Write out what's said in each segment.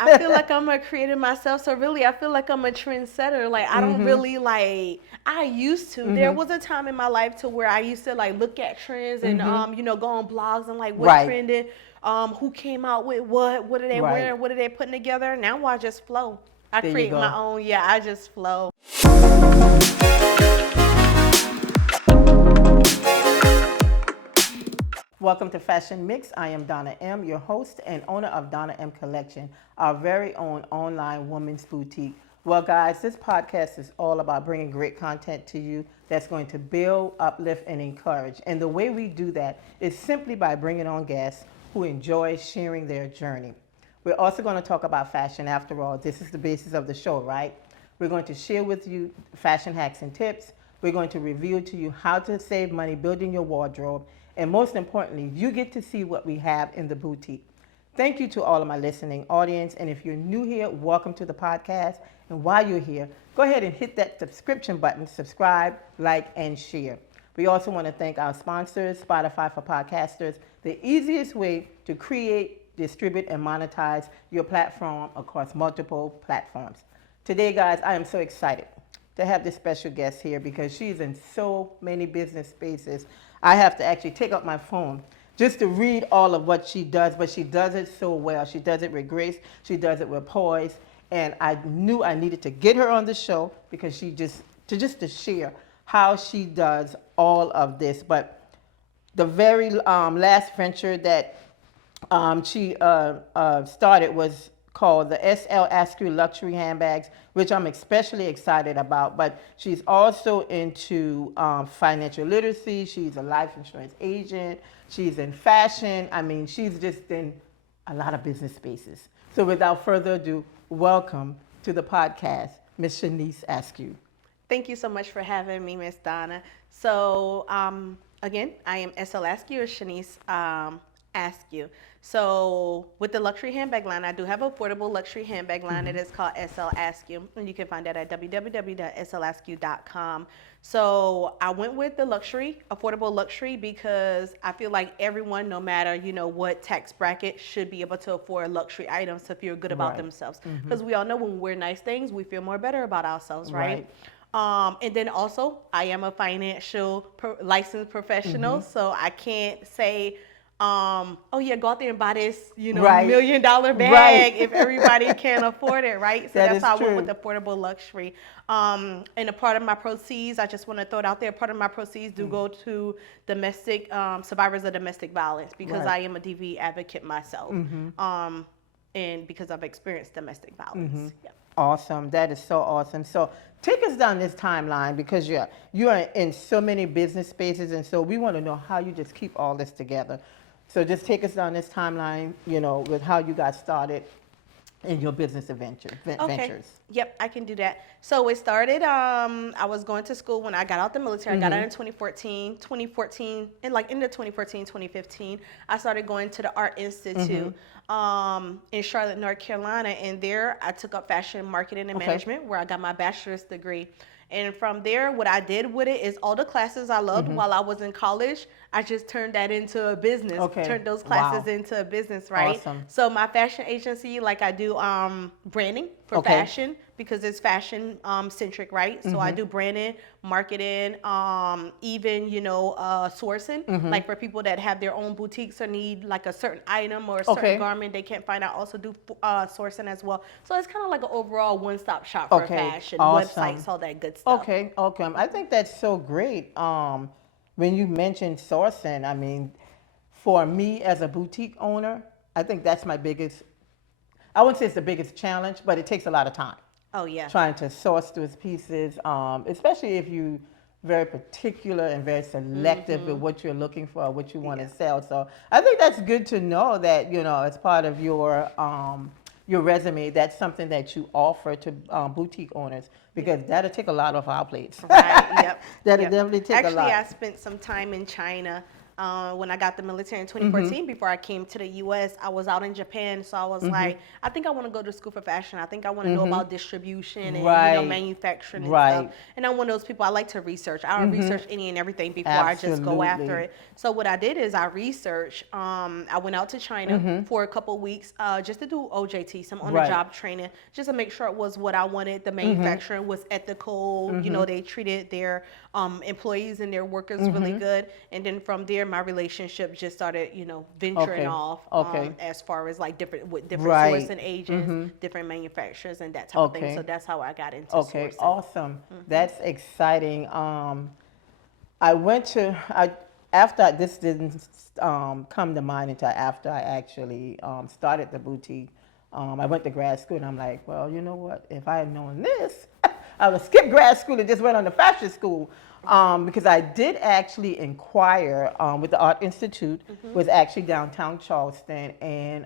I feel like I'm a creator myself, so really I feel like I'm a trendsetter. Like I don't really like I used to. There was a time in my life to where I used to like look at trends and go on blogs and like what Right. trended, who came out with what are they Right. wearing, what are they putting together. Now I just flow. I There you create my go. own, yeah, I just flow. Welcome to Fashion Mix. I am Donna M., your host and owner of Donna M. Collection, our very own online women's boutique. Well, guys, this podcast is all about bringing great content to you that's going to build, uplift, and encourage. And the way we do that is simply by bringing on guests who enjoy sharing their journey. We're also going to talk about fashion. After all, this is the basis of the show, right? We're going to share with you fashion hacks and tips. We're going to reveal to you how to save money building your wardrobe. And most importantly, you get to see what we have in the boutique. Thank you to all of my listening audience. And if you're new here, welcome to the podcast. And while you're here, go ahead and hit that subscription button, subscribe, like, and share. We also want to thank our sponsors, Spotify for Podcasters, the easiest way to create, distribute, and monetize your platform across multiple platforms. Today, guys, I am so excited to have this special guest here because she's in so many business spaces. I have to actually take up my phone just to read all of what she does, but she does it so well. She does it with grace. She does it with poise. And I knew I needed to get her on the show because she just to share how she does all of this. But the very last venture that she started was called the Ascue luxury handbags, which I'm especially excited about. But she's also into financial literacy. She's a life insurance agent. She's in fashion. I mean, she's just in a lot of business spaces. So without further ado, welcome to the podcast, Miss Shanice Ascue. Thank you so much for having me, Miss Donna. So, again, I am SL Ascue or Shanice Ascue. So, with the luxury handbag line, I do have an affordable luxury handbag line. It is called SL Ascue, and you can find that at www.slascue.com. So, I went with the luxury, affordable luxury, because I feel like everyone, no matter what tax bracket, should be able to afford luxury items to feel good about Right. themselves. Because we all know when we wear nice things, we feel more better about ourselves, right? Right. And then also, I am a financial licensed professional, so I can't say, oh yeah, go out there and buy this, Right. $1 million Right. bag if everybody can't afford it, right? So That that's is how I went true. with affordable luxury. And a part of my proceeds, I just want to throw it out there. Part of my proceeds do go to domestic survivors of domestic violence because Right. I am a DV advocate myself, and because I've experienced domestic violence. Yeah. Awesome. That is so awesome. So take us down this timeline because you're in so many business spaces, and so we want to know how you just keep all this together. So just take us down this timeline, with how you got started in your business Okay. ventures. Yep, I can do that. So it started, I was going to school when I got out the military. I got out in 2014, and like in the 2014, 2015, I started going to the Art Institute in Charlotte, North Carolina. And there I took up fashion marketing and Okay. management where I got my bachelor's degree. And from there, what I did with it is all the classes I loved while I was in college, I just turned that into a business. Okay. Turned those classes Wow. into a business, right? Awesome. So my fashion agency, like I do branding for Okay. fashion because it's fashion centric, right? So I do branding, marketing, even sourcing. Like for people that have their own boutiques or need like a certain item or a certain Okay. garment they can't find. I also do sourcing as well. So it's kind of like an overall one-stop shop for Okay. fashion, Awesome. websites, all that good stuff. Okay. Okay. I think that's so great. When you mentioned sourcing, I mean, for me as a boutique owner, I think that's my biggest. I wouldn't say it's the biggest challenge, but it takes a lot of time. Oh yeah. Trying to source those pieces, especially if you very particular and very selective with what you're looking for, what you want to sell. So I think that's good to know that as part of your resume, that's something that you offer to boutique owners because that'll take a lot off our plates. Right. Yep. That'll Yep. definitely take Actually, a lot. I spent some time in China when I got the military in 2014. Before I came to the U.S., I was out in Japan, so I was like, I think I want to go to school for fashion. I think I want to know about distribution and Right. manufacturing and stuff. Right. And I'm one of those people. I like to research. I research any and everything before I just go after Absolutely. it. So what I did is I researched. I went out to China for a couple weeks just to do OJT, some on the Right. job training, just to make sure it was what I wanted. The manufacturing was ethical. You know, they treated their employees and their workers really good. And then from there, my relationship just started, venturing Okay. off Okay. as far as like different Right. sourcing agents, different manufacturers, and that type of thing. Okay. So that's how I got into Okay, sourcing. awesome. That's exciting. I went to I after this didn't come to mind until after I actually started the boutique. I went to grad school and I'm like, well, you know what? If I had known this, I would skip grad school and just went on to fashion school. Because I did actually inquire with the Art Institute, was actually downtown Charleston, and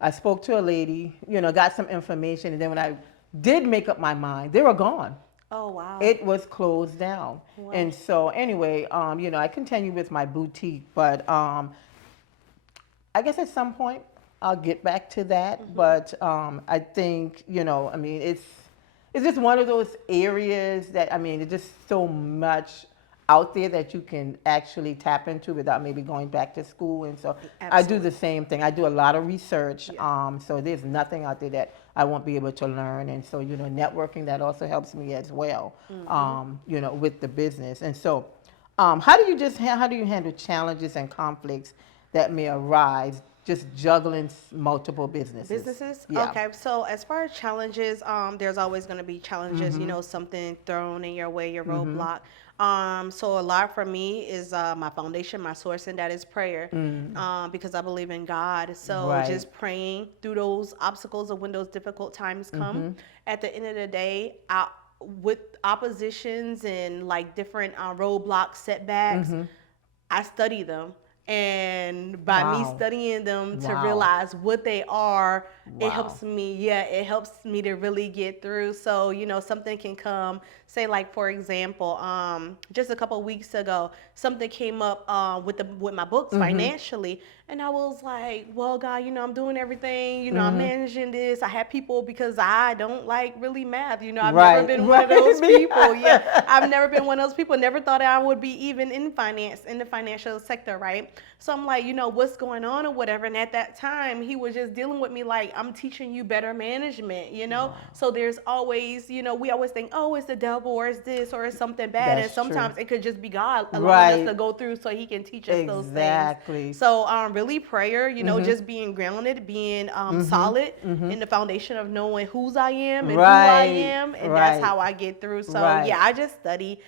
I spoke to a lady, got some information, and then when I did make up my mind, they were gone. Oh wow. It was closed down. Wow. And so anyway, I continued with my boutique, but I guess at some point I'll get back to that. But I think, it's just one of those areas that, there's just so much out there that you can actually tap into without maybe going back to school. And so I do the same thing. I do a lot of research. So there's nothing out there that I won't be able to learn. And so, networking, that also helps me as well, with the business. And so how do you handle challenges and conflicts that may arise just juggling multiple businesses? Yeah. Okay, so as far as challenges, there's always going to be challenges, something thrown in your way, your roadblock. So a lot for me is my foundation, my source, and that is prayer, because I believe in God. So Right. just praying through those obstacles or when those difficult times come. At the end of the day, with oppositions and like different roadblocks, setbacks, I study them. And by me Wow. studying them to Wow. realize what they are, Wow. it helps me to really get through. So, something can come, say like, for example, just a couple of weeks ago, something came up with my books financially. And I was like, well, God, I'm doing everything, I'm managing this. I had people because I don't like really math. I've never Right. been one of those Me- people. Yeah. I've never been one of those people. Never thought I would be even in the financial sector, right? So I'm like, what's going on or whatever. And at that time, he was just dealing with me like, I'm teaching you better management, So there's always, we always think, oh, it's the devil or it's this or it's something bad. That's and sometimes true. it could just be God allowing Right. us to go through so he can teach us those things. Exactly. So really prayer, just being grounded, being solid in the foundation of knowing whose I am and who I Right. am. And Right. that's how I get through. So Right. yeah, I just study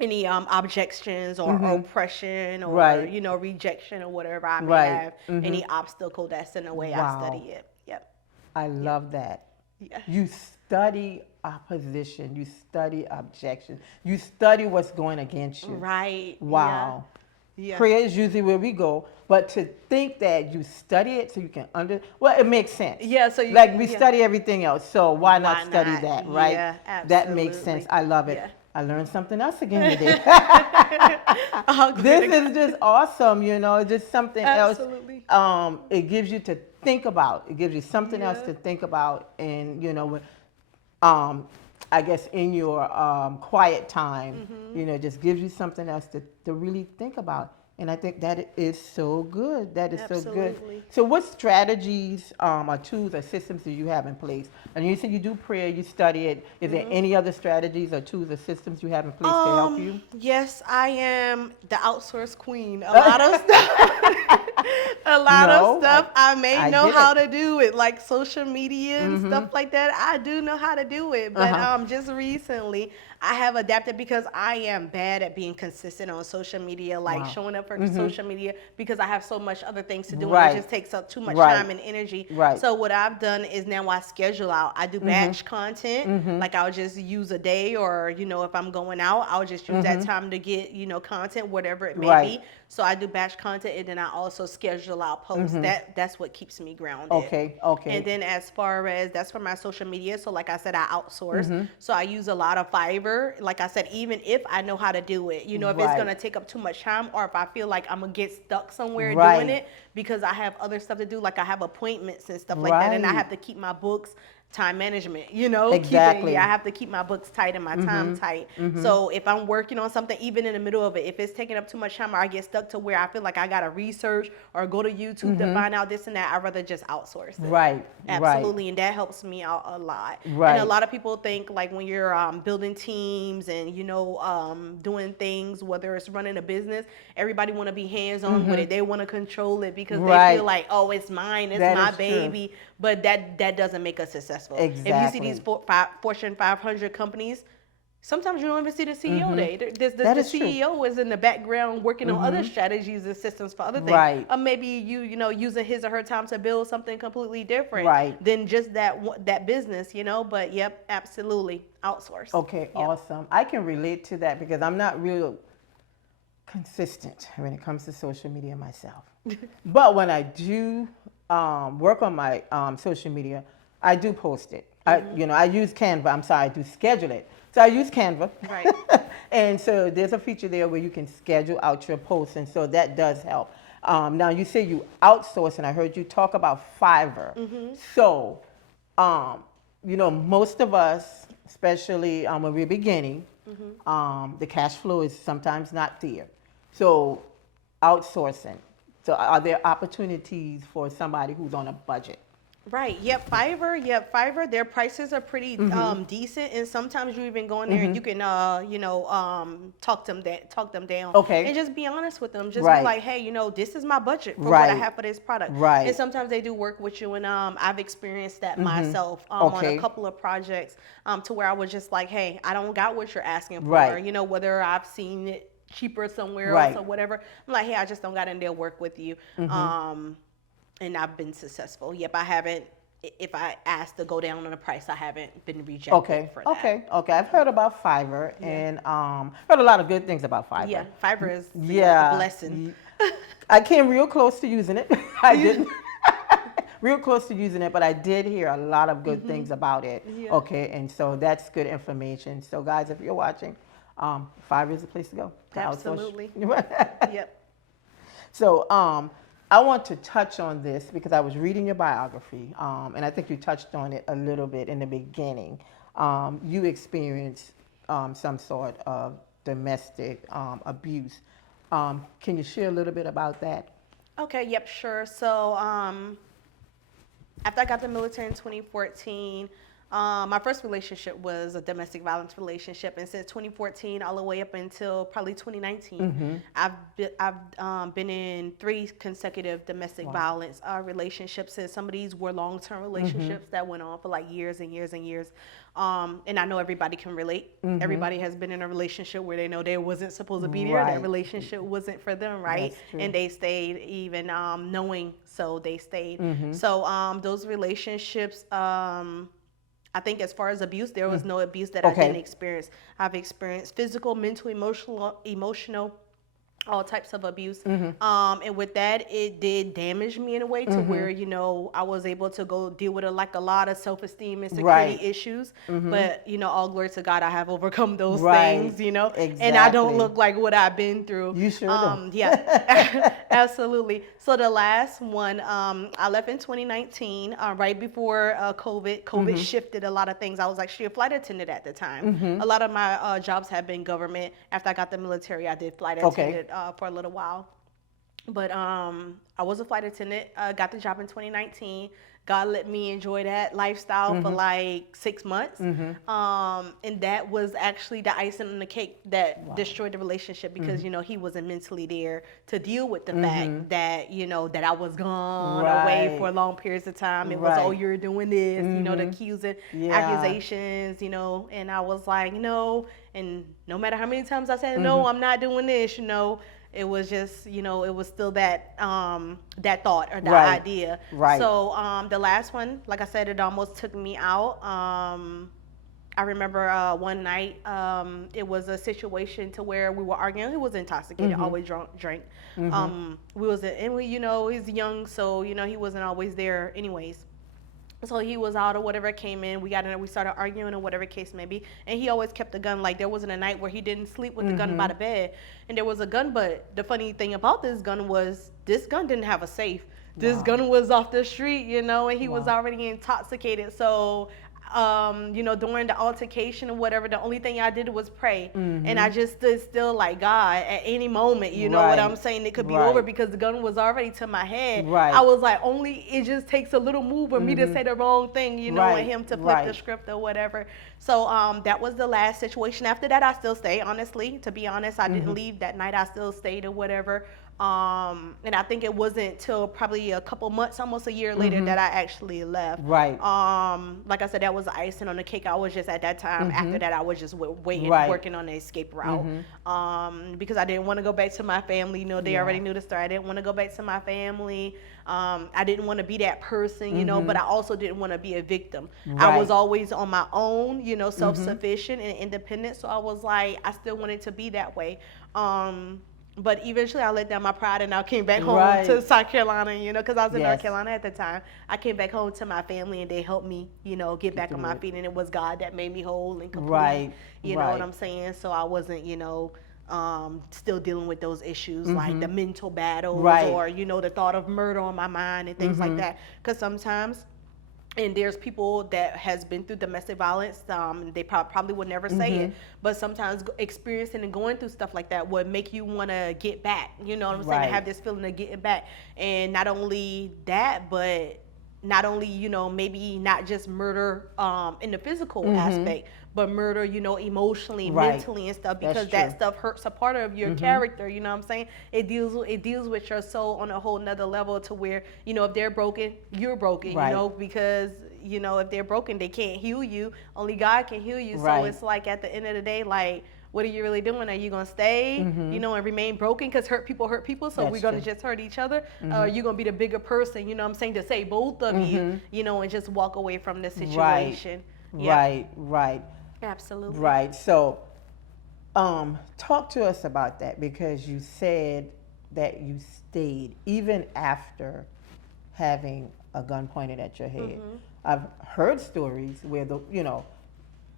any objections or oppression or Right. rejection or whatever I may Right. have, any obstacle that's in the way. Wow. I study it. Yep. I love that. Yeah. You study opposition. You study objection. You study what's going against you. Right. Wow. Yeah. Prayer is usually where we go, but to think that you study it so you can well, it makes sense. Yeah, so we study everything else, so why not study not? that, right? Yeah, That makes sense. absolutely. I love it. Yeah. I learned something else again today. Oh, This is just awesome, just something Absolutely. else. It gives you to think about. It gives you something else Yeah. to think about, and I guess in your quiet time, just gives you something else to really think about. And I think that is so good. That is so good. Absolutely. So what strategies or tools or systems do you have in place? And you said you do prayer, you study it. Is there any other strategies or tools or systems you have in place to help you? Yes, I am the outsource queen. A lot of stuff. No, I may I know get how it. to do it, like social media and stuff like that. I do know how to do it, but just recently I have adapted because I am bad at being consistent on social media, like Wow. showing up for social media because I have so much other things to do Right. and it just takes up too much Right. time and energy. Right. So what I've done is now I schedule out. I do batch content. Like I'll just use a day or, if I'm going out, I'll just use that time to get, content, whatever it may Right. be. So I do batch content, and then I also schedule out posts. That's what keeps me grounded. Okay, okay. And then as far as that's for my social media, so like I said, I outsource. So I use a lot of Fiverr. Like I said, even if I know how to do it, you know, if it's Right. gonna take up too much time, or if I feel like I'm gonna get stuck somewhere doing Right. it because I have other stuff to do, like I have appointments and stuff like that, and I Right. have to keep my books time management, you know, Exactly. I have to keep my books tight and my time tight. So if I'm working on something, even in the middle of it, if it's taking up too much time, or I get stuck to where I feel like I gotta research or go to YouTube to find out this and that, I'd rather just outsource it. Right. Absolutely, and that helps me out a lot. Right. And a lot of people think like when you're building teams and doing things, whether it's running a business, everybody want to be hands on with it. They want to control it because they Right. feel like, oh, it's mine, it's That my is true. baby. But that doesn't make us successful. If you see Exactly. these Fortune 500 companies, sometimes you don't even see the CEO day. That The is true. CEO is in the background working on other strategies and systems for other things. Right. Or maybe using his or her time to build something completely different Right. than just that business, But yep, absolutely outsource. Okay, Yep. awesome. I can relate to that because I'm not real consistent when it comes to social media myself. But when I do work on my social media, I do post it. I use Canva. I'm sorry, I do schedule it. So I use Canva. Right. And so there's a feature there where you can schedule out your posts, and so that does help. Now you say you outsource, and I heard you talk about Fiverr. So, most of us, especially when we're beginning, the cash flow is sometimes not there. So, outsourcing. So, are there opportunities for somebody who's on a budget? Right. Yep. Fiverr. Their prices are pretty decent, and sometimes you even go in there and you can talk them down. Okay. And just be honest with them. Just Right. be like, hey, this is my budget for what I Right. have for this product. Right. And sometimes they do work with you, and I've experienced that myself on Okay. a couple of projects to where I was just like, hey, I don't got what you're asking for. Right. Whether I've seen it cheaper somewhere Right. else or whatever. I'm like, hey, I just don't got in there work with you. And I've been successful. Yep, I haven't. If I asked to go down on the price, I haven't been rejected Okay. for that. Okay. I've heard about Fiverr and heard a lot of good things about Fiverr. Yeah, Fiverr is Yeah. a blessing. I came real close to using it. I didn't. Real close to using it, but I did hear a lot of good things about it. Yeah. Okay, and so that's good information. So guys, if you're watching, Fiverr is the place to go. To outsource. Absolutely. Yep. So I want to touch on this because I was reading your biography, and I think you touched on it a little bit in the beginning. You experienced some sort of domestic abuse. Can you share a little bit about that? Okay. Yep. Sure. So after I got the military in 2014. My first relationship was a domestic violence relationship, and since 2014 all the way up until probably 2019, I've been in 3 consecutive domestic violence relationships, and some of these were long-term relationships that went on for like years and years and years. And I know everybody can relate. Everybody has been in a relationship where they know they wasn't supposed to be there. Right. That relationship wasn't for them, right? That's true. And they stayed even knowing, so they stayed. So those relationships. I think as far as abuse, there was no abuse that I didn't experience. I've experienced physical, mental, emotional, all types of abuse. And with that, it did damage me in a way to where, I was able to go deal with a lot of self-esteem and security issues. But, all glory to God, I have overcome those things, and I don't Exactly. look like what I've been through. You sure don't. Yeah, absolutely. So the last one, I left in 2019, right before COVID. COVID shifted a lot of things. I was actually a flight attendant at the time. A lot of my jobs have been government. After I got the military, I did flight attendant for a little while. But I was a flight attendant. Got the job in 2019. God let me enjoy that lifestyle for like 6 months. And that was actually the icing on the cake that destroyed the relationship because, he wasn't mentally there to deal with the fact that, that I was gone away for long periods of time. It was, oh, you're doing this, the accusing accusations, and I was like, and no matter how many times I said, no, I'm not doing this, it was just, it was still that that thought or that idea. Right. So the last one, like I said, it almost took me out. I remember one night, it was a situation to where we were arguing. He was intoxicated, always drank. We was and we, he's young, so he wasn't always there, anyways. So he was out or whatever, came in, we got in, we started arguing or whatever case may be. And he always kept the gun. Like, there wasn't a night where he didn't sleep with the gun by the bed. And there was a gun, but the funny thing about this gun was this gun didn't have a safe. This gun was off the street, and he was already intoxicated. So during the altercation or whatever, the only thing I did was pray. And I just stood still like, God, at any moment, you know what I'm saying, it could be over, because the gun was already to my head. I was like, only it just takes a little move for me to say the wrong thing, and him to flip the script or whatever. So that was the last situation. After that, I still stayed, honestly. To be honest, I didn't leave that night. I still stayed or whatever. And I think it wasn't till probably a couple months, almost a year later, that I actually left. Like I said, that was the icing on the cake. I was just at that time. After that, I was just waiting, working on the escape route. Because I didn't want to go back to my family. They already knew the story. I didn't want to go back to my family. I didn't want to be that person, but I also didn't want to be a victim. I was always on my own, self-sufficient and independent. So I was like, I still wanted to be that way. But eventually I let down my pride and I came back home to South Carolina, because I was in North Carolina at the time. I came back home to my family and they helped me, get back on my feet. And it was God that made me whole and complete. You know what I'm saying? So I wasn't, still dealing with those issues like the mental battles or, the thought of murder on my mind and things like that. Because sometimes, and there's people that has been through domestic violence. They probably would never say it, but sometimes experiencing and going through stuff like that would make you want to get back. You know what I'm saying? To have this feeling of getting back, and not only that, but not only maybe not just murder in the physical aspect, but murder emotionally, mentally and stuff, because that stuff hurts a part of your character. You know what I'm saying? It deals with your soul on a whole nother level, to where if they're broken, you're broken. Because if they're broken, they can't heal you. Only God can heal you. So it's like, at the end of the day, like, what are you really doing? Are you going to stay, and remain broken? Because hurt people, so we're going to just hurt each other? Or you're going to be the bigger person, what I'm saying, to save both of you, and just walk away from the situation. Right. Absolutely. Right. So, talk to us about that, because you said that you stayed even after having a gun pointed at your head. I've heard stories where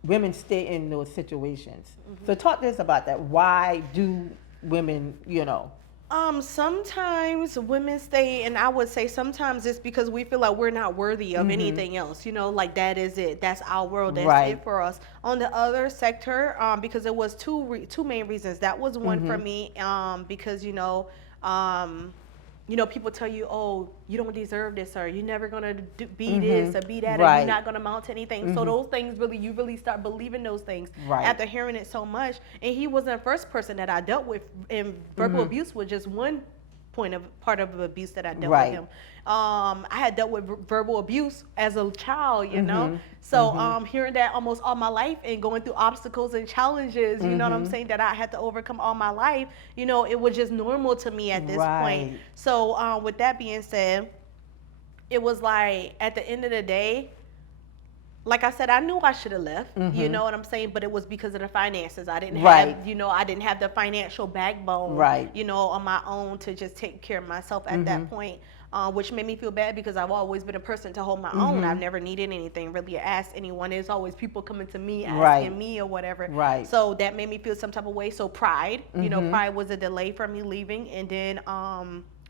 women stay in those situations. So talk to us about that. Why do women, Sometimes women stay, and I would say sometimes it's because we feel like we're not worthy of anything else. Like, that is it. That's our world. That's it for us. On the other sector, because it was two main reasons. That was one for me, because people tell you, oh, you don't deserve this, or you're never going to be this or be that, or you're not going to amount to anything. So those things, you really start believing those things after hearing it so much. And he wasn't the first person that I dealt with, and verbal abuse was just one part of abuse that I dealt with him. I had dealt with verbal abuse as a child, So hearing that almost all my life, and going through obstacles and challenges, you know what I'm saying, that I had to overcome all my life, it was just normal to me at this point. So with that being said, it was like, at the end of the day, like I said, I knew I should have left, you know what I'm saying? But it was because of the finances. I didn't have, I didn't have the financial backbone, on my own to just take care of myself at that point, which made me feel bad, because I've always been a person to hold my own. I've never needed anything, really asked anyone. There's always people coming to me, asking me or whatever. So that made me feel some type of way. So pride, pride was a delay for me leaving. And then,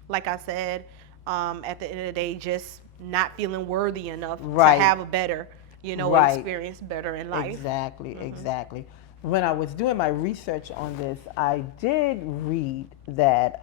like I said, at the end of the day, just not feeling worthy enough to have a better experience better in life. Exactly. When I was doing my research on this, I did read that,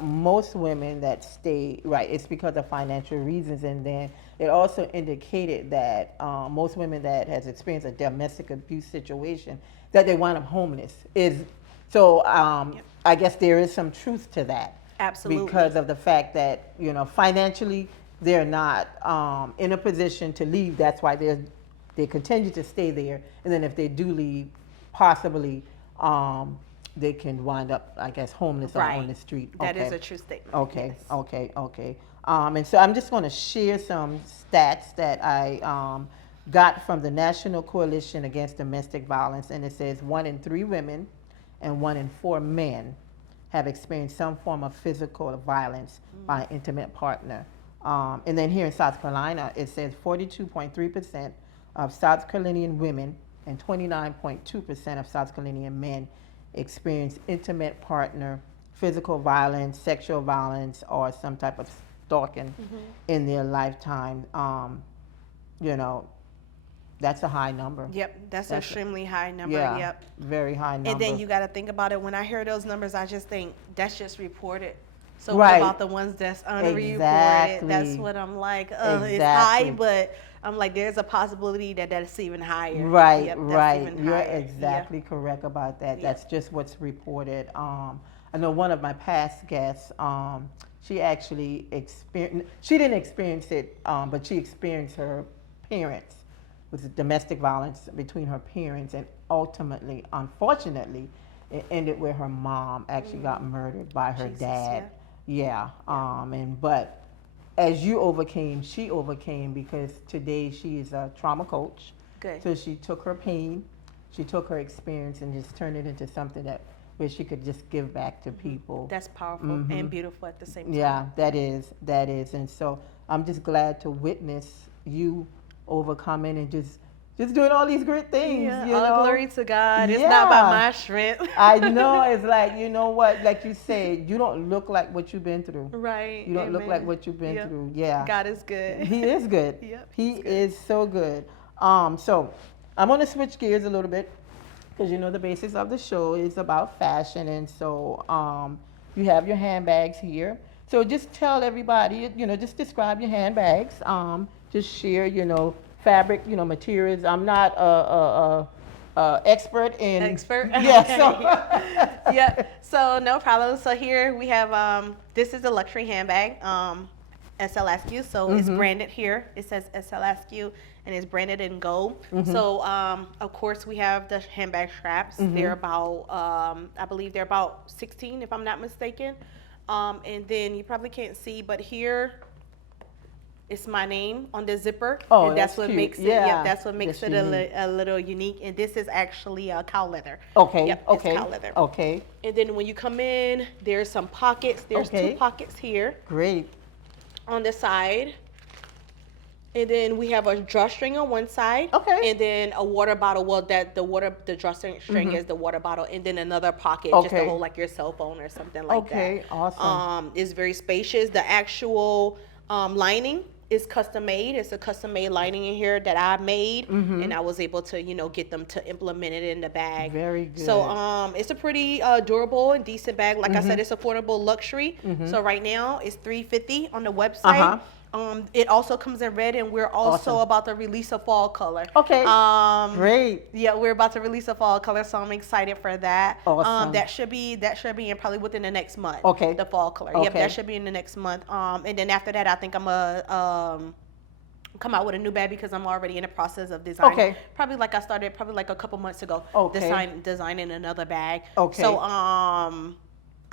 most women that stay, it's because of financial reasons. And then it also indicated that most women that has experienced a domestic abuse situation, that they wind up homeless. I guess there is some truth to that. Absolutely. Because of the fact that, financially, they're not in a position to leave. That's why they continue to stay there. And then if they do leave, possibly they can wind up, I guess, homeless or on the street. That is a true statement. Okay. Yes. And so I'm just going to share some stats that I got from the National Coalition Against Domestic Violence, and it says 1 in 3 women and 1 in 4 men have experienced some form of physical violence by an intimate partner. And then here in South Carolina, it says 42.3% of South Carolinian women and 29.2% of South Carolinian men experience intimate partner physical violence, sexual violence, or some type of stalking in their lifetime. You know, that's a high number. Yep, that's an extremely high number. Yeah, Yep. very high number. And then you got to think about it. When I hear those numbers, I just think that's just reported. So Right. what about the ones that's unreported? Exactly. That's what I'm like. It's high, Exactly. but I'm like, there's a possibility that that's even higher. Right, Yep, that's right. even You're higher. exactly correct about that. Yeah. That's just what's reported. I know one of my past guests, she actually experienced, she didn't experience it, but she experienced her parents with domestic violence between her parents, and ultimately, unfortunately, it ended where her mom actually got murdered by her Jesus, dad. Yeah. But as you overcame, she overcame, because today she is a trauma coach. Good. So she took her pain, she took her experience, and just turned it into something that where she could just give back to people. That's powerful and beautiful at the same time. Yeah, that is. And so I'm just glad to witness you overcoming and just doing all these great things. Yeah, You all know? glory to God. It's not by Yeah. my strength. I know. It's like, you know what, like you said, you don't look like what you've been through. Right. You don't look Amen. like what you've been Yep. through. Yeah. God is good. He is good. Yep, He he's good. is so good. So I'm going to switch gears a little bit, because you know the basics of the show is about fashion, and so you have your handbags here. So just tell everybody, you know, just describe your handbags. Just share, you know, fabric, you know, materials. I'm not a expert in Expert? Yeah. Okay. So Yeah. So no problem. So here we have this is a luxury handbag, SL Ascue. So it's branded here. It says SL Ascue and it's branded in gold. So of course we have the handbag straps. They're about I believe they're about 16 if I'm not mistaken. And then you probably can't see, but here it's my name on the zipper. Oh, and that's that's what cute. makes it. Yeah, Yep, that's what makes that's it unique. a little unique. And this is actually cow leather. Okay. Yep, Okay. it's cow leather. Okay. And then when you come in, there's some pockets. There's Okay. 2 pockets here Great. on the side. And then we have a drawstring on one side. Okay. And then a water bottle. Well, the drawstring is the water bottle. And then another pocket just to Okay. hold like your cell phone or something like that. Okay, awesome. It's very spacious. The actual lining is custom made. It's a custom made lining in here that I made, and I was able to, you know, get them to implement it in the bag. Very good. So it's a pretty durable and decent bag. Like I said, it's affordable luxury. So right now it's $350 on the website. It also comes in red, and we're also Awesome. about to release a fall color. Okay. Great. Yeah, we're about to release a fall color, so I'm excited for that. Awesome. That should be in probably within the next month. Okay. The fall color. Yep, Okay. that should be in the next month. And then after that, I think I'm come out with a new bag because I'm already in the process of designing. Okay. Probably like I started a couple months ago. Okay. Designing another bag. Okay. So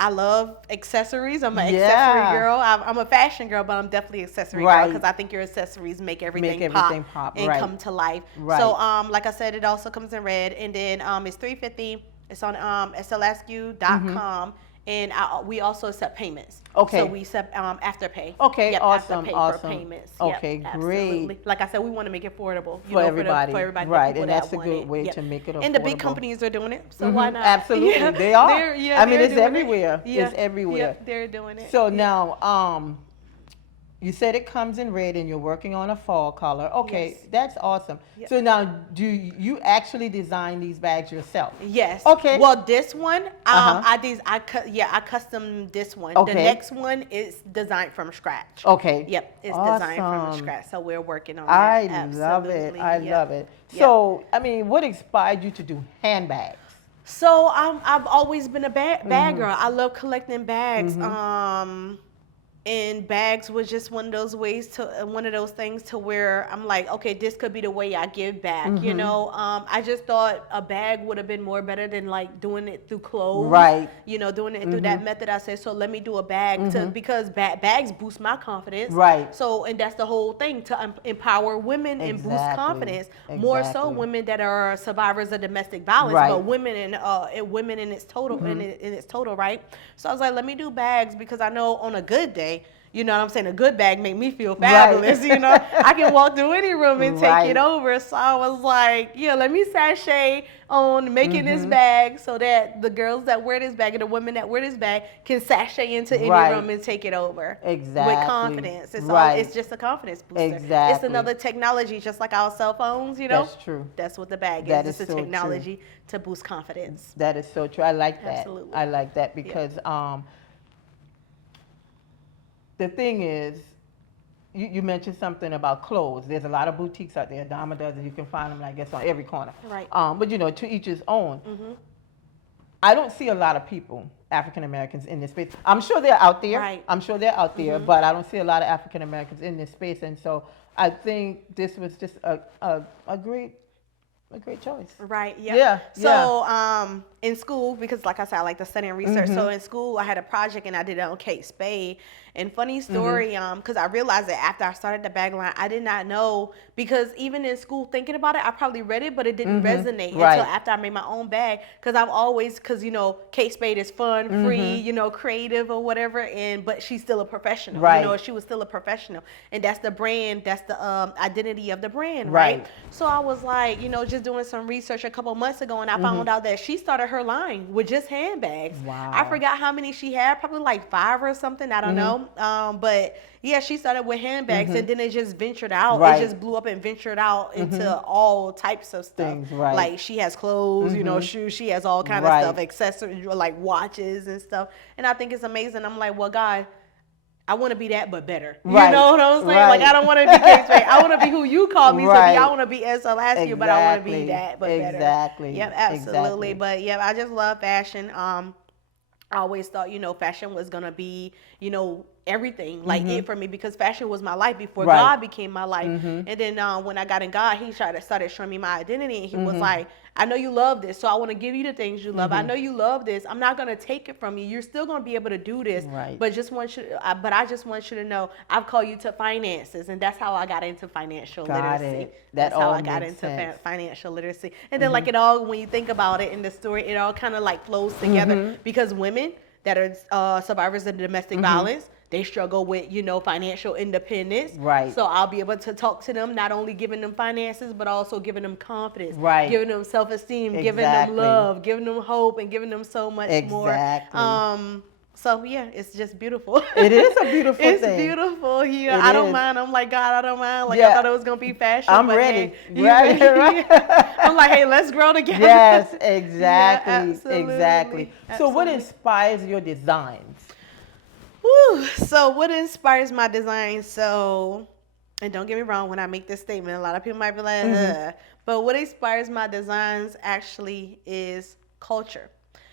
I love accessories. I'm an Yeah. accessory girl. I'm a fashion girl, but I'm definitely an accessory girl Right. because I think your accessories make everything, everything pop, and right. come to life. Right. So like I said, it also comes in red, and then it's $350. It's on slascue.com. And we also accept payments. Okay. So we accept Afterpay. Okay, Yep, awesome, Afterpay awesome. for payments. Okay, Yep, great. absolutely. Like I said, we want to make it affordable For everybody. For everybody, the Right, people and that that's a want good it. way Yep. to make it And the big affordable. companies are doing it, so why not? Absolutely, Yeah, they are. they're I mean, it's doing it. everywhere. Yeah. It's everywhere. Yep, they're doing it. So now, you said it comes in red and you're working on a fall color. Okay, Yes. that's awesome. Yep. So now, do you actually design these bags yourself? Yes. Okay. Well, this one, Uh-huh. I custom this one. Okay. The next one is designed from scratch. Okay. Yep, it's designed from Awesome. scratch. So we're working on that. I love it. Absolutely. I Yep. love it. Yep. So, I mean, what inspired you to do handbags? So I've always been a bag Mm-hmm. girl. I love collecting bags. And bags was just one of those ways to one of those things to where I'm like, okay, this could be the way I give back. You know, I just thought a bag would have been more better than like doing it through clothes. Right. You know, doing it through that method. I said, so let me do a bag to because bags boost my confidence. Right. So and that's the whole thing, to empower women and boost Exactly. confidence. More so Exactly. women that are survivors of domestic violence, Right. but women in its total in its total, right? So I was like, let me do bags because I know on a good day, you know what I'm saying, a good bag make me feel fabulous. You know, I can walk through any room and take Right. it over. So I was like, yeah, let me sashay on making this bag so that the girls that wear this bag and the women that wear this bag can sashay into any Right. room and take it over. Exactly. With confidence. It's Right. it's just a confidence booster. Exactly. It's another technology, just like our cell phones, you know. That's true. That's what the bag That is. is It's a so technology to boost confidence. That is so true. I like that. Absolutely. I like that because the thing is, you mentioned something about clothes. There's a lot of boutiques out there. Dama does, and you can find them, I guess, on every corner. Right. But you know, to each his own. I don't see a lot of people, African Americans, in this space. I'm sure they're out there. Right. I'm sure they're out there, but I don't see a lot of African Americans in this space. And so I think this was just a great choice. Right. Yep. Yeah. So in school, because like I said, I like to study and research. So in school, I had a project and I did it on Kate Spade. And funny story, because I realized that after I started the bag line, I did not know, because even in school thinking about it, I probably read it, but it didn't resonate Right. until after I made my own bag. Because I've always, because you know, Kate Spade is fun, free, you know, creative or whatever, but she's still a professional. Right. You know, she was still a professional, and that's the brand, that's the identity of the brand, right? Right. So I was like, you know, just doing some research a couple months ago, and I found out that she started her line with just handbags. Wow. I forgot how many she had, probably like 5 or something. I don't know. But yeah, she started with handbags, and then it just ventured out. Right. It just blew up and ventured out into all types of stuff. Things, right. Like she has clothes, you know, shoes. She has all kind Right. of stuff, accessories, like watches and stuff. And I think it's amazing. I'm like, well, God, I want to be that, but better. Right. You know what I'm saying? Right. Like, I don't want to be Kate Spade. I want to be who you call me to be. Right. I want to be Ascue, but I want to be that, but better. Exactly. Yep, absolutely. Exactly. But yeah, I just love fashion. I always thought, you know, fashion was gonna be, you know, everything, like it for me, because fashion was my life before Right. God became my life. And then when I got in God, he started showing me my identity, and he was like, I know you love this, so I want to give you the things you love. I know you love this. I'm not gonna take it from you. You're still gonna be able to do this, Right. but I just want you to know I've called you to finances, and that's how I got into financial Got literacy. it. That That's how all I got makes into sense. financial literacy. And then like it all, when you think about it in the story, it all kind of like flows together, because women that are survivors of domestic violence, they struggle with, you know, financial independence. Right. So I'll be able to talk to them, not only giving them finances, but also giving them confidence, Right. giving them self-esteem, giving Exactly. them love, giving them hope, and giving them so much more. Exactly. So yeah, it's just beautiful. It is a beautiful It's thing. beautiful. Yeah, It I don't is. mind. I'm like, God, I don't mind. Like Yeah. I thought it was gonna be fashion. I'm but ready. Hey, Right, right. I'm like, hey, let's grow together. Yes, exactly. absolutely. Exactly. So what Absolutely. inspires your designs? Whew. So what inspires my design? So, and don't get me wrong, when I make this statement, a lot of people might be like, ugh. But what inspires my designs actually is culture.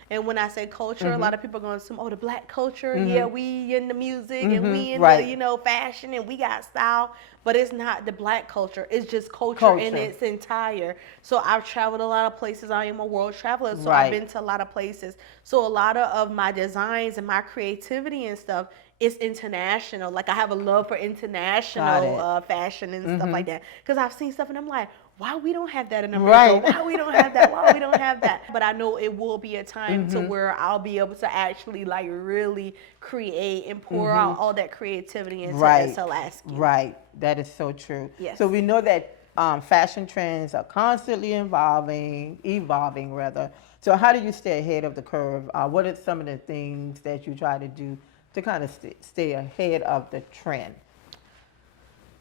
And when I say culture, a lot of people are going to assume, oh, the black culture. Yeah, we in the music and we in Right. the, you know, fashion, and we got style. But it's not the black culture. It's just culture in its entire. So I've traveled a lot of places. I am a world traveler. So Right. I've been to a lot of places. So a lot of my designs and my creativity and stuff is international. Like I have a love for international fashion and stuff like that. Because I've seen stuff and I'm like, why we don't have that in America? Right. Why we don't have that? Why we don't have that? But I know it will be a time to where I'll be able to actually like really create and pour out all that creativity into Ascue. Right. That is so true. Yes. So we know that fashion trends are constantly evolving rather. So how do you stay ahead of the curve? What are some of the things that you try to do to kind of stay ahead of the trend?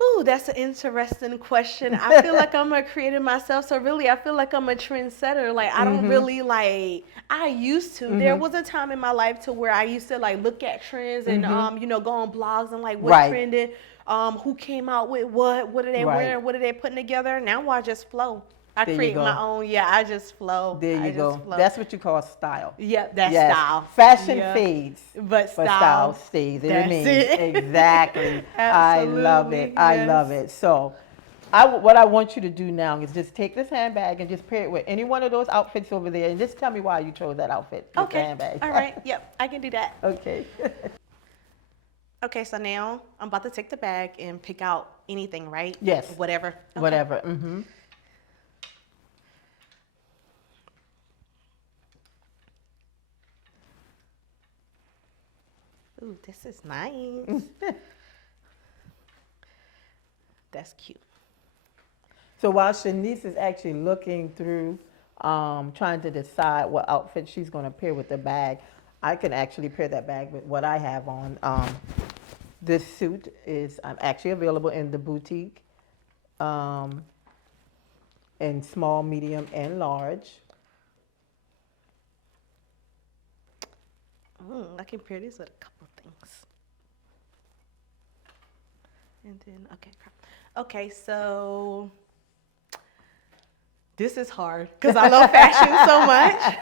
Ooh, that's an interesting question. I feel like I'm a creator myself, so really I feel like I'm a trendsetter. Like I don't really like. I used to. There was a time in my life to where I used to like look at trends and you know, go on blogs and like what's trending, who came out with what are they wearing, what are they putting together. Now I just flow. I There you create my go. own. Yeah, I just flow. There I you just go. flow. That's what you call style. Yep, that's Yes. style. Fashion Yeah. fades, But but style style, stays. It that's remains. it. Exactly. I love it. Absolutely, I yes. love it. So, what I want you to do now is just take this handbag and just pair it with any one of those outfits over there, and just tell me why you chose that outfit with the Okay, handbag. all right, yep, I can do that. Okay. Okay, so now I'm about to take the bag and pick out anything, right? Yes. Whatever. Okay. Whatever. Mm-hmm. Ooh, this is nice. That's cute. So while Shanice is actually looking through, trying to decide what outfit she's going to pair with the bag, I can actually pair that bag with what I have on. This suit is actually available in the boutique, um, in small, medium, and large. I can pair this with a couple things. And then, okay, so this is hard because I love fashion so much.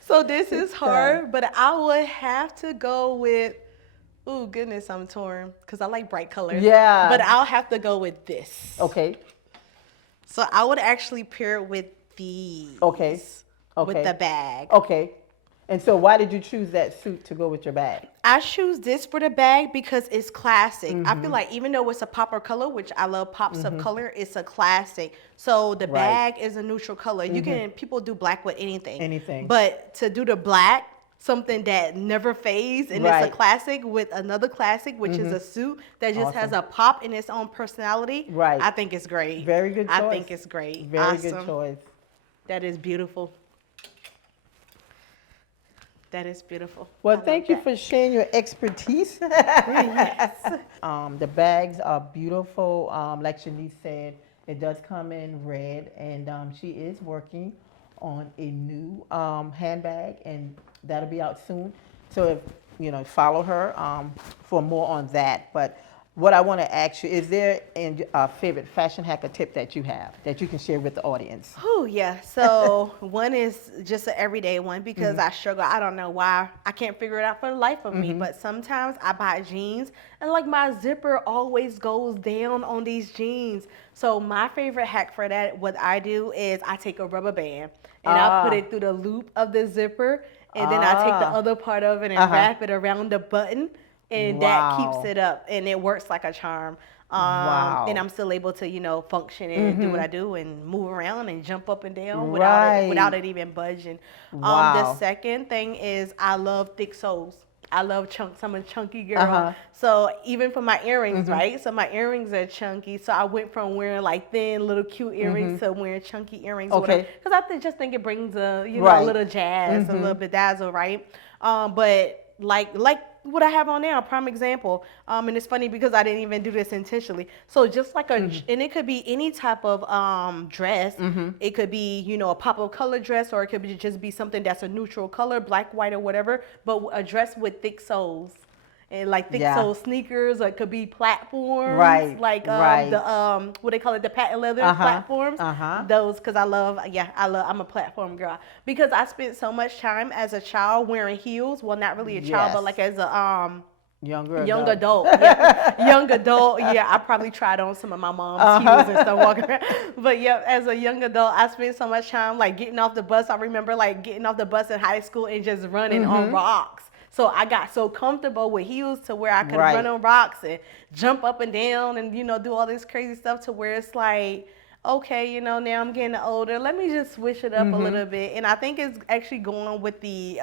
So this is hard, but I would have to go with, ooh, goodness, I'm torn because I like bright colors. Yeah. But I'll have to go with this. Okay. So I would actually pair it with these. Okay. With the bag. Okay. And so why did you choose that suit to go with your bag? I choose this for the bag because it's classic. I feel like even though it's a pop of color, which I love pops of color, it's a classic. So the bag is a neutral color. You can, people do black with anything. Anything. But to do the black, something that never fades, and it's a classic with another classic, which is a suit that just has a pop in its own personality. Right. I think it's great. Very good choice. I think it's great. Very good choice. That is beautiful. That is beautiful. Well, thank you for sharing your expertise. Yes. The bags are beautiful. Like Shanice said, it does come in red, and she is working on a new handbag, and that'll be out soon. So if follow her for more on that. But what I want to ask you, is there a favorite fashion hack or tip that you have that you can share with the audience? Oh, yeah. So one is just an everyday one because I struggle. I don't know why. I can't figure it out for the life of me. But sometimes I buy jeans and like my zipper always goes down on these jeans. So my favorite hack for that, what I do is I take a rubber band and I put it through the loop of the zipper. And then I take the other part of it and wrap it around the button. And that keeps it up, and it works like a charm. And I'm still able to, function and do what I do and move around and jump up and down without it even budging. The second thing is I love thick soles. I love chunks. I'm a chunky girl. So even for my earrings, right? So my earrings are chunky. So I went from wearing like thin little cute earrings to wearing chunky earrings. Okay. Because I just think it brings a a little jazz, a little bedazzle, right? But like what I have on now, prime example. And it's funny because I didn't even do this intentionally. So just like and it could be any type of dress. It could be, a pop of color dress, or it could just be something that's a neutral color, black, white, or whatever, but a dress with thick soles. And like thick sole sneakers, or it could be platforms, like the what they call it, the patent leather platforms. Those, because I'm a platform girl because I spent so much time as a child wearing heels. Well, not really a child, but like as a young adult. Young adult. Yeah, I probably tried on some of my mom's heels and stuff walking around. But yeah, as a young adult, I spent so much time like getting off the bus. I remember like getting off the bus in high school and just running on rocks. So I got so comfortable with heels to where I could run on rocks and jump up and down and, do all this crazy stuff to where it's like, okay, now I'm getting older. Let me just switch it up a little bit. And I think it's actually going with the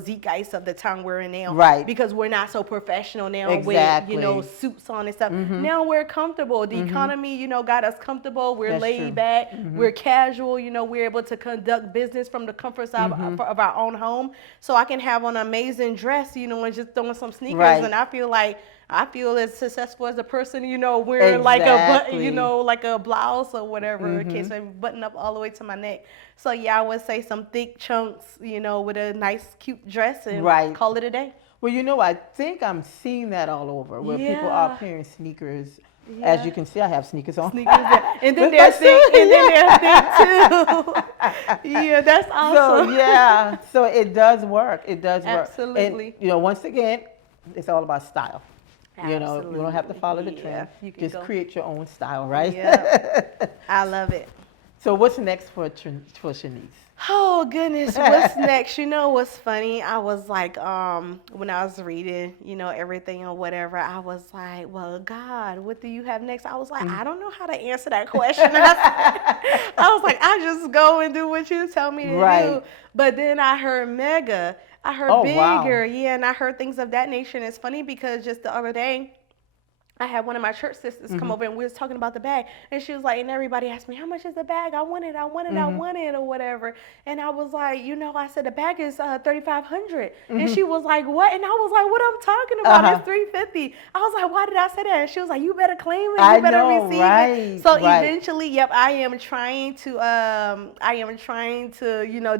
zeitgeist of the time we're in now. Right. Because we're not so professional now with, suits on and stuff. Now we're comfortable. The economy, got us comfortable. We're laid back. We're casual. We're able to conduct business from the comforts of our own home. So I can have an amazing dress, and just throwing some sneakers. And I feel as successful as a person, wearing like a blouse or whatever, in case I button up all the way to my neck. So yeah, I would say some thick chunks, with a nice cute dress and call it a day. Well, I think I'm seeing that all over where people are Yeah. pairing sneakers. As you Yeah. can see, I have sneakers on. Sneakers there. And then With they're my thick. And then they're thick shoes. too. Yeah, that's So awesome. yeah, so it does work. It does work. And Absolutely. once again, it's all about style. You don't have to Absolutely. follow the Yeah. trend. You can Just go. create your own style, right? Yep. I love it. So what's next for Shanice? Oh goodness, what's next? You know what's funny? I was like, when I was reading, everything or whatever, I was like, well, God, what do you have next? I was like, I don't know how to answer that question. I was like, I just go and do what you tell me to Right. do. But then I heard mega, I heard Oh wow. bigger, yeah, and I heard things of that nature. And it's funny because just the other day, I had one of my church sisters come over and we was talking about the bag, and she was like, and everybody asked me, how much is the bag? I want it, I want it, I want it, or whatever. And I was like, I said the bag is $3,500, and she was like, what? And I was like, what I'm talking about? It's $350. I was like, why did I say that? And she was like, you better claim it, I you better know, receive right, it. So right. eventually, yep, I am trying to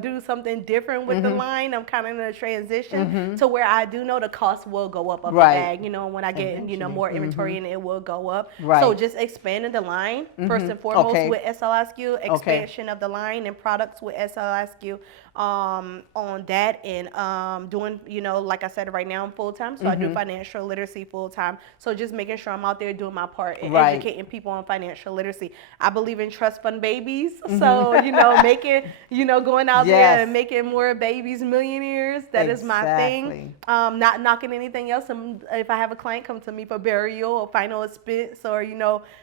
do something different with the line. I'm kind of in a transition to where I do know the cost will go up of the Right. bag. When I get Eventually. more inventory and it will go up. Right. So just expanding the line first and foremost Okay. with Ascue, expansion of the line and products with Ascue on that, and doing, like I said, right now I'm full time, so I do financial literacy full time. So just making sure I'm out there doing my part and Right. educating people on financial literacy. I believe in trust fund babies, so making going out there Yes. and making more babies millionaires. That is my thing. Not knocking anything else. If I have a client come to me for burial or final expense or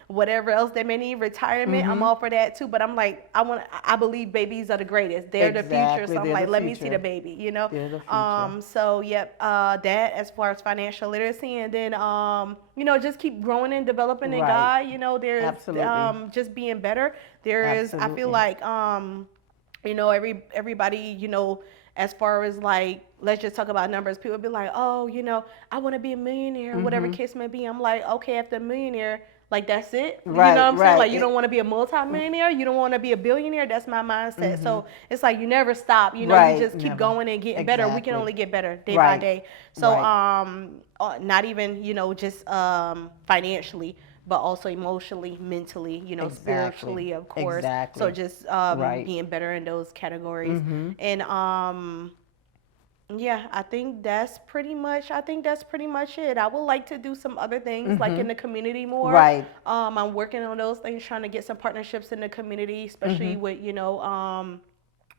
whatever else they may need, retirement, I'm all for that too. But I'm like, I believe babies are the greatest. They're the future. So I'm They're like, the let me see future. the baby. They're the future. So yep, that as far as financial literacy, and then just keep growing and developing in Right. God. There's Absolutely. just being better. There is. I feel Absolutely. like everybody, as far as like, let's just talk about numbers. People be like, oh, I want to be a millionaire, whatever case may be. I'm like, okay, after a millionaire, like that's it. You know Right, what I'm saying? right. Like you don't want to be a multimillionaire. You don't want to be a billionaire. That's my mindset. So it's like you never stop. You Right, just keep never. going and getting better. We can Exactly. only get better day Right. by day. So Right. not even just financially, but also emotionally, mentally, Exactly. spiritually, of course. Exactly. So just Right. being better in those categories. And yeah, I think that's pretty much it. I would like to do some other things like in the community more. Right. I'm working on those things, trying to get some partnerships in the community, especially with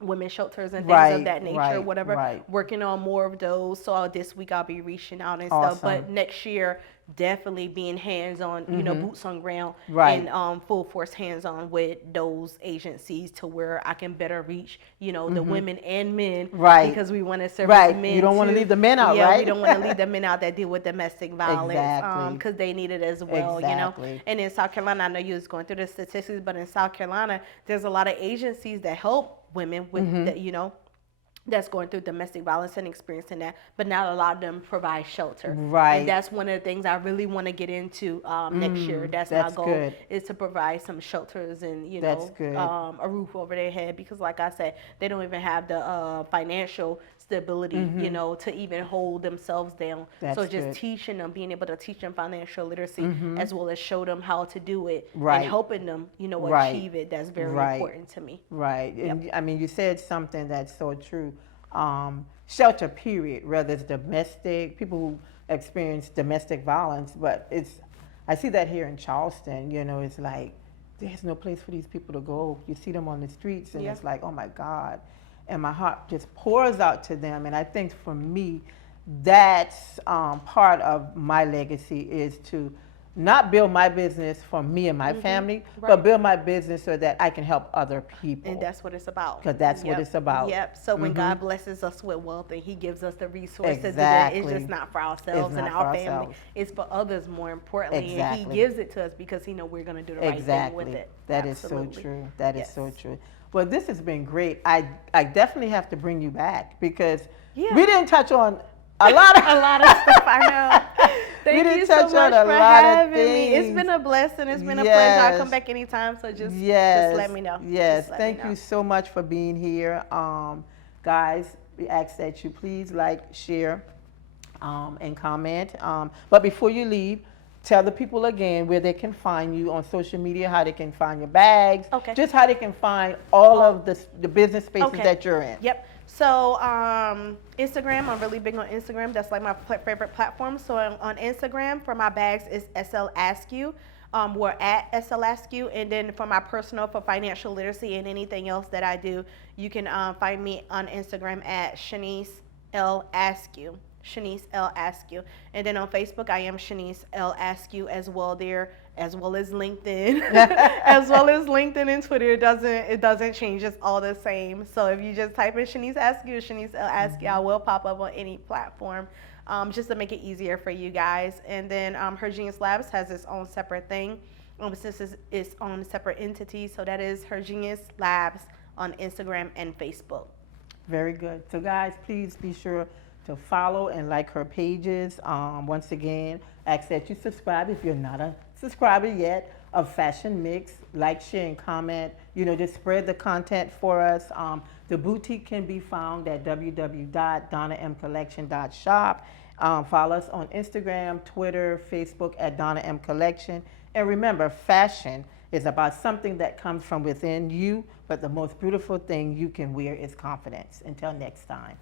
women's shelters and things of Right, that nature, right, whatever. right. Working on more of those. So this week I'll be reaching out and Awesome. stuff. But next year, definitely being hands on, boots on ground, Right. and full force hands on with those agencies to where I can better reach, the women and men. Right. Because we want to serve Right. men. You don't want to too. leave the men out, Yeah, right? we don't want to leave the men out that deal with domestic violence. Exactly. Because they need it as well, Exactly. And in South Carolina, I know you was going through the statistics, but in South Carolina, there's a lot of agencies that help women with that's going through domestic violence and experiencing that, but not a lot of them provide shelter. Right. And that's one of the things I really want to get into next year. That's my goal, good. is to provide some shelters and, That's good. a roof over their head, because like I said, they don't even have the financial stability, to even hold themselves down. That's so just good. teaching them, being able to teach them financial literacy, as well as show them how to do it, Right. and helping them, Right. achieve it. That's very Right. important to me. Right. And I mean, you said something that's so true. Shelter, period, whether it's domestic, people who experience domestic violence, but I see that here in Charleston, it's like, there's no place for these people to go. You see them on the streets and it's like, oh my God. And my heart just pours out to them. And I think for me, that's part of my legacy, is to not build my business for me and my family, Right. but build my business so that I can help other people. And that's what it's about. 'Cause that's what it's about. Yep. So when God blesses us with wealth and He gives us the resources, Exactly. it's just not for ourselves It's and not our for family. ourselves. It's for others, more importantly. And Exactly. He gives it to us because He knows we're going to do the right thing Exactly. with it. That is so Absolutely. true. That is Yes. so true. Well, this has been great. I definitely have to bring you back because Yeah. we didn't touch on a lot of A lot of stuff, I know. Thank didn't you so touch on much a for lot of having me. It's things. been a blessing. It's been a Yes. pleasure. I'll come back anytime. So just let me know. Yes. Just let me Thank know. you so much for being here. Guys, we ask that you please like, share, and comment. But before you leave, tell the people again where they can find you on social media, how they can find your bags, Okay. just how they can find all of the business spaces Okay. that you're in. Yep. So Instagram, I'm really big on Instagram. That's like my favorite platform. So on Instagram for my bags is SL Ascue. We're at SL Ascue, and then for my personal, for financial literacy and anything else that I do, you can find me on Instagram at Shanice L Ascue. Shanice L Ascue. And then on Facebook, I am Shanice L Ascue as well there, as well as LinkedIn, as well as LinkedIn and Twitter. It doesn't change. It's all the same. So if you just type in Shanice Ascue or Shanice L Ascue, I will pop up on any platform. Just to make it easier for you guys. And then Her Genius Labs has its own separate thing. Since it's its own separate entity, so that is Her Genius Labs on Instagram and Facebook. Very good. So guys, please be sure to follow and like her pages. Once again, ask that you subscribe if you're not a subscriber yet of Fashion Mix. Like, share, and comment. Just spread the content for us. The boutique can be found at www.donnamcollection.shop. Follow us on Instagram, Twitter, Facebook at Donna M Collection. And remember, fashion is about something that comes from within you, but the most beautiful thing you can wear is confidence. Until next time.